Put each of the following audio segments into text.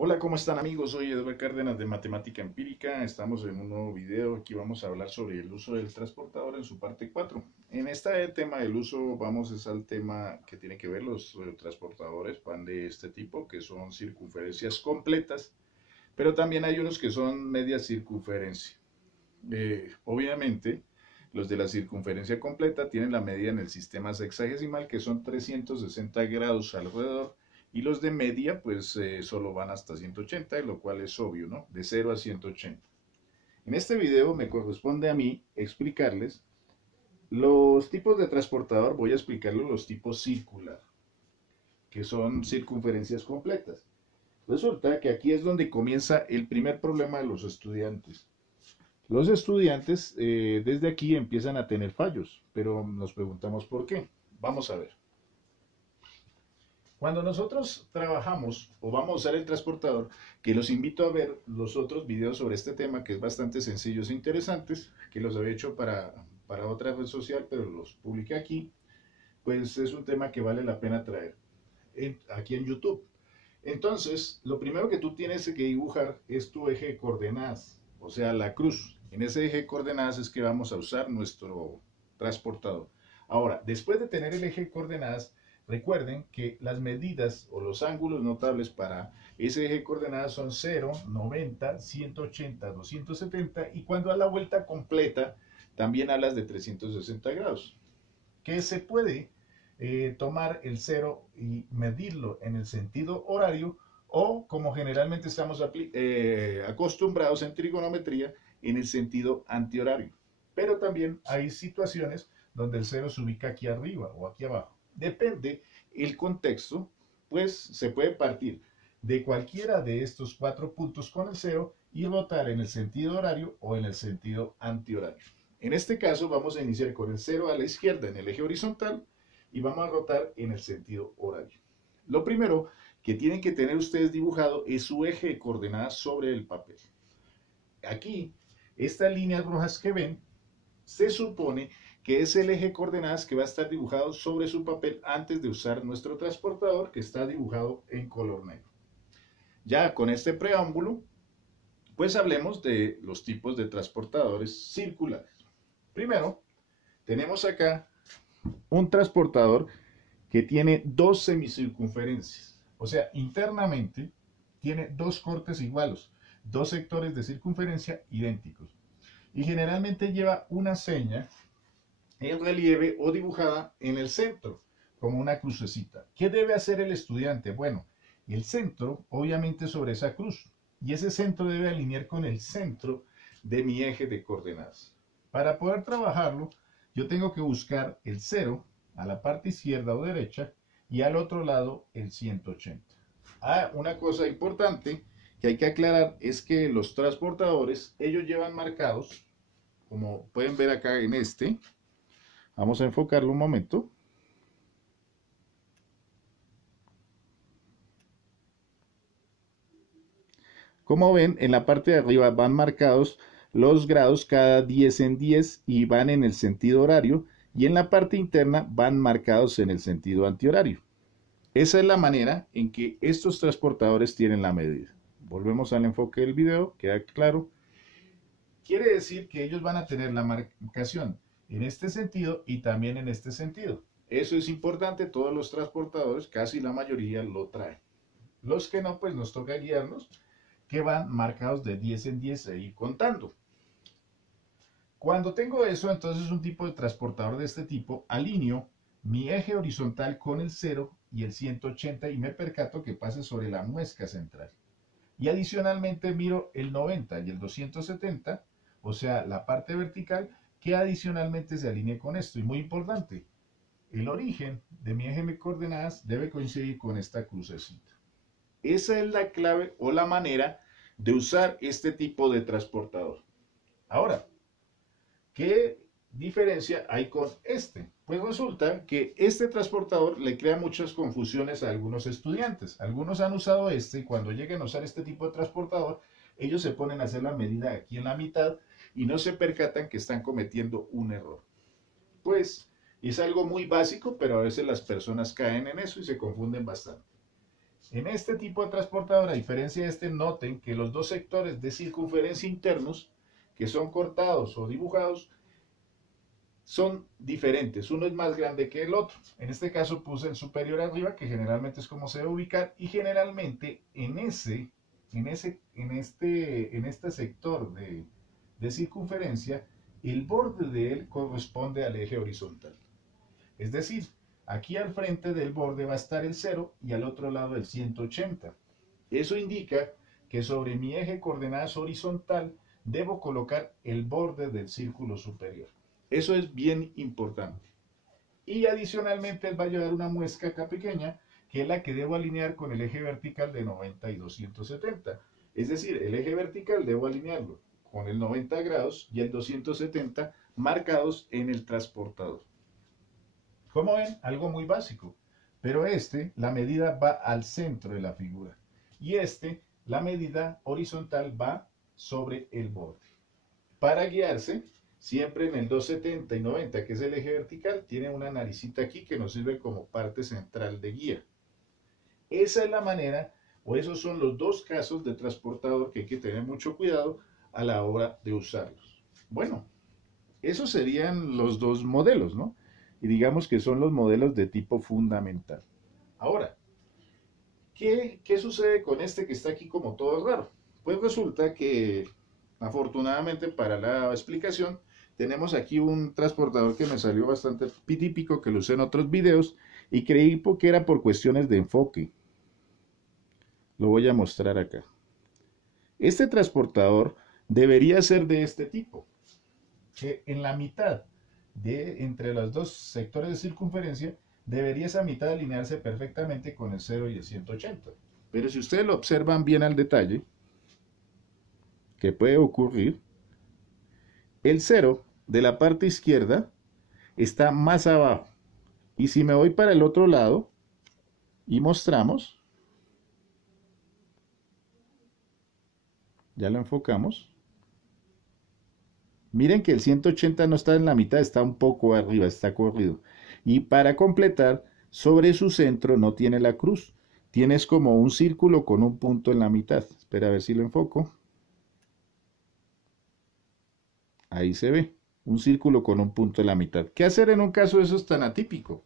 Hola, ¿cómo están amigos? Soy Edward Cárdenas de Matemática Empírica. Estamos en un nuevo video. Aquí vamos a hablar sobre el uso del transportador en su parte 4. En este tema del uso vamos es al tema que tiene que ver los transportadores, van de este tipo, que son circunferencias completas, pero también hay unos que son media circunferencia. Obviamente, los de la circunferencia completa tienen la medida en el sistema sexagesimal, que son 360 grados alrededor, y los de media, pues solo van hasta 180, lo cual es obvio, ¿no? De 0 a 180. En este video me corresponde a mí explicarles los tipos de transportador. Voy a explicarles los tipos circular, que son circunferencias completas. Resulta que aquí es donde comienza el primer problema de los estudiantes. Los estudiantes desde aquí empiezan a tener fallos, pero nos preguntamos por qué. Vamos a ver. Cuando nosotros trabajamos o vamos a usar el transportador, que los invito a ver los otros videos sobre este tema, que es bastante sencillos e interesantes, que los había hecho para otra red social, pero los publiqué aquí, pues es un tema que vale la pena traer aquí en YouTube. Entonces, lo primero que tú tienes que dibujar es tu eje de coordenadas, o sea, la cruz. En ese eje de coordenadas es que vamos a usar nuestro transportador. Ahora, después de tener el eje de coordenadas, recuerden que las medidas o los ángulos notables para ese eje de coordenadas son 0, 90, 180, 270, y cuando a la vuelta completa también hablas de 360 grados. Que se puede tomar el 0 y medirlo en el sentido horario, o como generalmente estamos acostumbrados en trigonometría, en el sentido antihorario. Pero también hay situaciones donde el 0 se ubica aquí arriba o aquí abajo. Depende el contexto, pues se puede partir de cualquiera de estos 4 puntos con el 0 y rotar en el sentido horario o en el sentido antihorario. En este caso vamos a iniciar con el 0 a la izquierda en el eje horizontal y vamos a rotar en el sentido horario. Lo primero que tienen que tener ustedes dibujado es su eje de coordenadas sobre el papel. Aquí, estas líneas rojas que ven, se supone que es el eje de coordenadas que va a estar dibujado sobre su papel antes de usar nuestro transportador, que está dibujado en color negro. Ya con este preámbulo, pues hablemos de los tipos de transportadores circulares. Primero, tenemos acá un transportador que tiene dos semicircunferencias. O sea, internamente tiene dos cortes iguales, dos sectores de circunferencia idénticos. Y generalmente lleva una seña en relieve o dibujada en el centro, como una crucecita. ¿Qué debe hacer el estudiante? Bueno, el centro, obviamente, sobre esa cruz. Y ese centro debe alinear con el centro de mi eje de coordenadas. Para poder trabajarlo, yo tengo que buscar el 0 a la parte izquierda o derecha y al otro lado el 180. Una cosa importante que hay que aclarar es que los transportadores, ellos llevan marcados, como pueden ver acá en este. Vamos a enfocarlo un momento. Como ven, en la parte de arriba van marcados los grados cada 10 en 10 y van en el sentido horario, y en la parte interna van marcados en el sentido antihorario. Esa es la manera en que estos transportadores tienen la medida. Volvemos al enfoque del video, queda claro. Quiere decir que ellos van a tener la marcación en este sentido y también en este sentido. Eso es importante, todos los transportadores, casi la mayoría lo traen. Los que no, pues nos toca guiarnos, que van marcados de 10 en 10 e ir contando. Cuando tengo eso, entonces un tipo de transportador de este tipo, alineo mi eje horizontal con el 0 y el 180 y me percato que pase sobre la muesca central. Y adicionalmente miro el 90 y el 270, o sea, la parte vertical, que adicionalmente se alinee con esto. Y muy importante, el origen de mi eje de coordenadas debe coincidir con esta crucecita. Esa es la clave o la manera de usar este tipo de transportador. Ahora, ¿qué diferencia hay con este? Pues resulta que este transportador le crea muchas confusiones a algunos estudiantes. Algunos han usado este y cuando lleguen a usar este tipo de transportador, ellos se ponen a hacer la medida aquí en la mitad y no se percatan que están cometiendo un error. Pues es algo muy básico, pero a veces las personas caen en eso y se confunden bastante. En este tipo de transportador, a diferencia de este, noten que los dos sectores de circunferencia internos, que son cortados o dibujados, son diferentes. Uno es más grande que el otro. En este caso puse el superior arriba, que generalmente es como se debe ubicar, y generalmente en este sector de circunferencia, el borde de él corresponde al eje horizontal. Es decir, aquí al frente del borde va a estar el 0 y al otro lado el 180. Eso indica que sobre mi eje de coordenadas horizontal debo colocar el borde del círculo superior. Eso es bien importante. Y adicionalmente él va a llevar una muesca acá pequeña, que es la que debo alinear con el eje vertical de 90 y 270. Es decir, el eje vertical debo alinearlo con el 90 grados y el 270 marcados en el transportador. Como ven, algo muy básico. Pero la medida va al centro de la figura. Y la medida horizontal va sobre el borde. Para guiarse, siempre en el 270 y 90, que es el eje vertical, tiene una naricita aquí que nos sirve como parte central de guía. Esa es la manera, o esos son los dos casos de transportador que hay que tener mucho cuidado a la hora de usarlos. Bueno, esos serían los dos modelos, ¿no? Y digamos que son los modelos de tipo fundamental. Ahora, ¿qué sucede con este que está aquí como todo raro? Pues resulta que, afortunadamente para la explicación, tenemos aquí un transportador que me salió bastante típico, que lo usé en otros videos, y creí que era por cuestiones de enfoque. Lo voy a mostrar acá. Este transportador debería ser de este tipo, que en la mitad entre los dos sectores de circunferencia, debería esa mitad alinearse perfectamente con el 0 y el 180. Pero si ustedes lo observan bien al detalle, ¿qué puede ocurrir? El 0 de la parte izquierda está más abajo. Y si me voy para el otro lado y mostramos, ya lo enfocamos, miren que el 180 no está en la mitad, está un poco arriba, está corrido. Y para completar, sobre su centro no tiene la cruz. Tienes como un círculo con un punto en la mitad. Espera a ver si lo enfoco. Ahí se ve, un círculo con un punto en la mitad. ¿Qué hacer en un caso de esos tan atípico?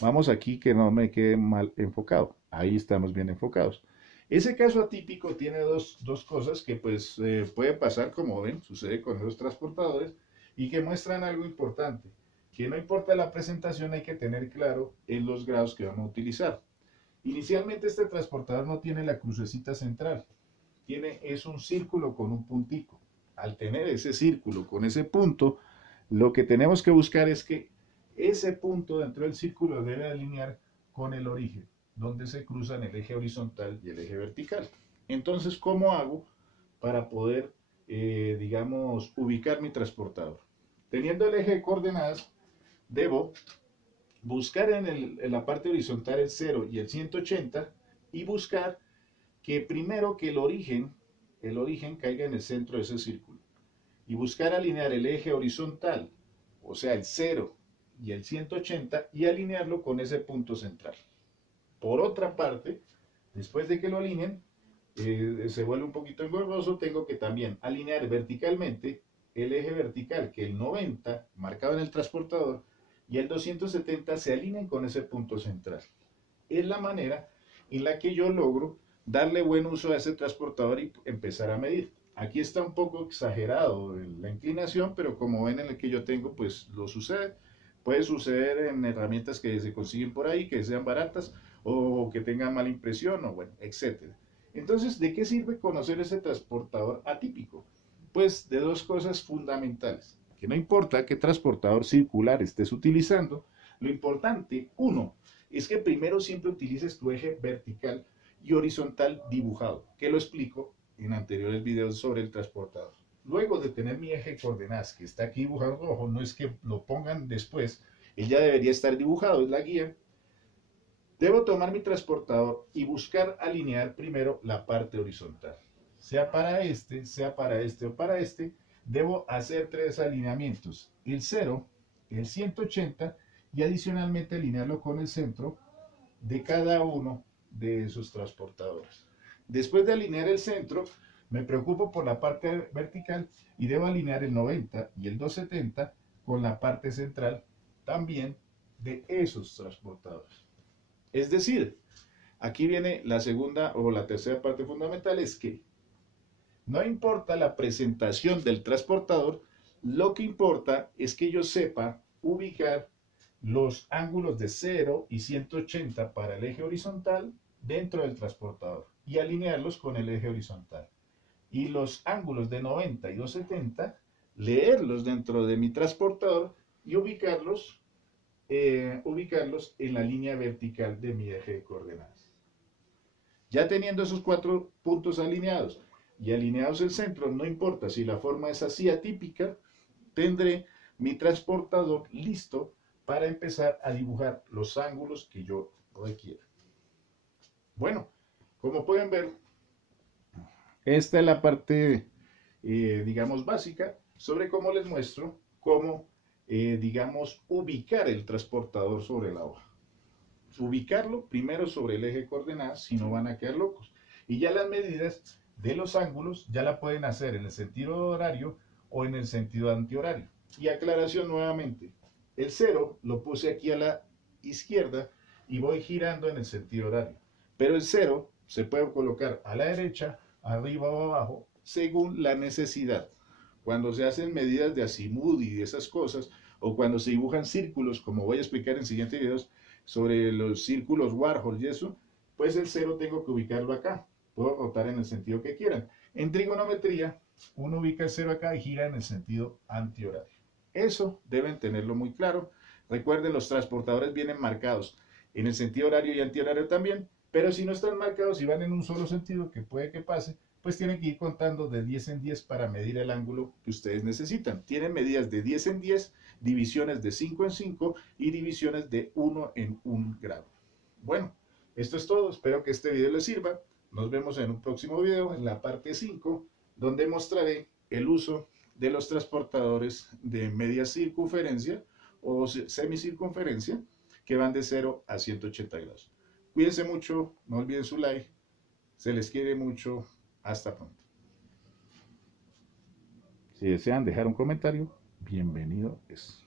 Vamos aquí que no me quede mal enfocado. Ahí estamos bien enfocados. Ese caso atípico tiene dos cosas que pues puede pasar, como ven, sucede con los transportadores, y que muestran algo importante, que no importa la presentación, hay que tener claro en los grados que vamos a utilizar. Inicialmente este transportador no tiene la crucecita central, es un círculo con un puntico. Al tener ese círculo con ese punto, lo que tenemos que buscar es que ese punto dentro del círculo debe alinear con el origen, donde se cruzan el eje horizontal y el eje vertical. Entonces, ¿cómo hago para poder, digamos, ubicar mi transportador? Teniendo el eje de coordenadas, debo buscar en la parte horizontal el 0 y el 180 y buscar que primero que el origen caiga en el centro de ese círculo. Y buscar alinear el eje horizontal, o sea, el 0 y el 180, y alinearlo con ese punto central. Por otra parte, después de que lo alineen, se vuelve un poquito engorroso, tengo que también alinear verticalmente el eje vertical, que el 90 marcado en el transportador y el 270 se alineen con ese punto central. Es la manera en la que yo logro darle buen uso a ese transportador y empezar a medir. Aquí está un poco exagerado la inclinación, pero como ven en el que yo tengo, pues lo sucede. Puede suceder en herramientas que se consiguen por ahí, que sean baratas o que tengan mala impresión, o bueno, etcétera. Entonces, ¿de qué sirve conocer ese transportador atípico? Pues de dos cosas fundamentales. Que no importa qué transportador circular estés utilizando, lo importante, uno, es que primero siempre utilices tu eje vertical y horizontal dibujado, que lo explico en anteriores videos sobre el transportador. Luego de tener mi eje de coordenadas, que está aquí dibujado rojo, no es que lo pongan después, él ya debería estar dibujado, es la guía. Debo tomar mi transportador y buscar alinear primero la parte horizontal. Sea para este o para este, debo hacer tres alineamientos. El 0, el 180 y adicionalmente alinearlo con el centro de cada uno de esos transportadores. Después de alinear el centro, me preocupo por la parte vertical y debo alinear el 90 y el 270 con la parte central también de esos transportadores. Es decir, aquí viene la segunda o la tercera parte fundamental, es que no importa la presentación del transportador, lo que importa es que yo sepa ubicar los ángulos de 0 y 180 para el eje horizontal dentro del transportador y alinearlos con el eje horizontal. Y los ángulos de 90 y 270, leerlos dentro de mi transportador y ubicarlos en la línea vertical de mi eje de coordenadas. Ya teniendo esos 4 puntos alineados y alineados el centro, no importa si la forma es así atípica, tendré mi transportador listo para empezar a dibujar los ángulos que yo requiera. Bueno, como pueden ver, esta es la parte, digamos, básica sobre cómo les muestro cómo, digamos, ubicar el transportador sobre la hoja. Ubicarlo primero sobre el eje de coordenadas, si no van a quedar locos. Y ya las medidas de los ángulos ya la pueden hacer en el sentido horario o en el sentido antihorario. Y aclaración nuevamente, el 0 lo puse aquí a la izquierda y voy girando en el sentido horario. Pero el 0 se puede colocar a la derecha, arriba o abajo, según la necesidad. Cuando se hacen medidas de azimut y de esas cosas, o cuando se dibujan círculos, como voy a explicar en siguientes videos, sobre los círculos Warhol y eso, pues el 0 tengo que ubicarlo acá. Puedo rotar en el sentido que quieran. En trigonometría, uno ubica el 0 acá y gira en el sentido antihorario. Eso deben tenerlo muy claro. Recuerden, los transportadores vienen marcados en el sentido horario y antihorario también, pero si no están marcados y van en un solo sentido, que puede que pase, pues tienen que ir contando de 10 en 10 para medir el ángulo que ustedes necesitan. Tienen medidas de 10 en 10, divisiones de 5 en 5 y divisiones de 1 en 1 grado. Bueno, esto es todo. Espero que este video les sirva. Nos vemos en un próximo video, en la parte 5, donde mostraré el uso de los transportadores de media circunferencia o semicircunferencia que van de 0 a 180 grados. Cuídense mucho, no olviden su like, se les quiere mucho, hasta pronto. Si desean dejar un comentario, bienvenido es.